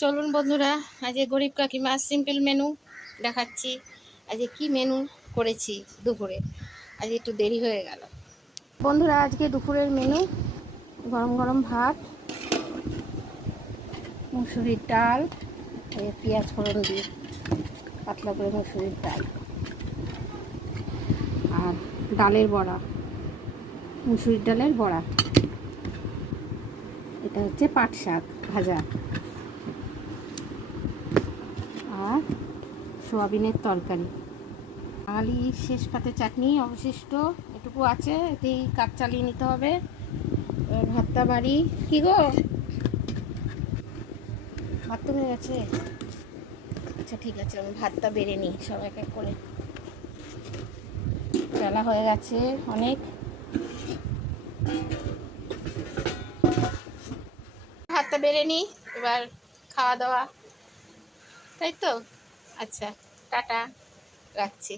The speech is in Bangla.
চলুন বন্ধুরা, আজকে গরিব কাকিমার সিম্পল মেনু দেখাচ্ছি। আজকে কি মেনু করেছি দুপুরে। আজ একটু দেরি হয়ে গেল বন্ধুরা। আজকে দুপুরের মেনু গরম গরম ভাত, মুসুরির ডাল, পেঁয়াজ ফোড়ন দিয়ে পাতলা করে মুসুরির ডাল, আর ডালের বড়া, মুসুরির ডালের বড়া। এটা হচ্ছে পাট শাক ভাজা, আর সোয়াবিনের তরকারি। বাঙালি শেষ পাতে চাটনি অবশিষ্ট এটুকু আছে, এতেই কাজ চালিয়ে নিতে হবে। ভাতটা বাড়ি কি গো, ভাত তো হয়ে গেছে। আচ্ছা ঠিক আছে, আমি ভাতটা বেড়ে নিই সব এক এক করে। বেলা হয়ে গেছে অনেক। ভাতটা বেড়ে নিই, এবার খাওয়া দাওয়া, তাই তো। আচ্ছা, টাটা, রাখছি।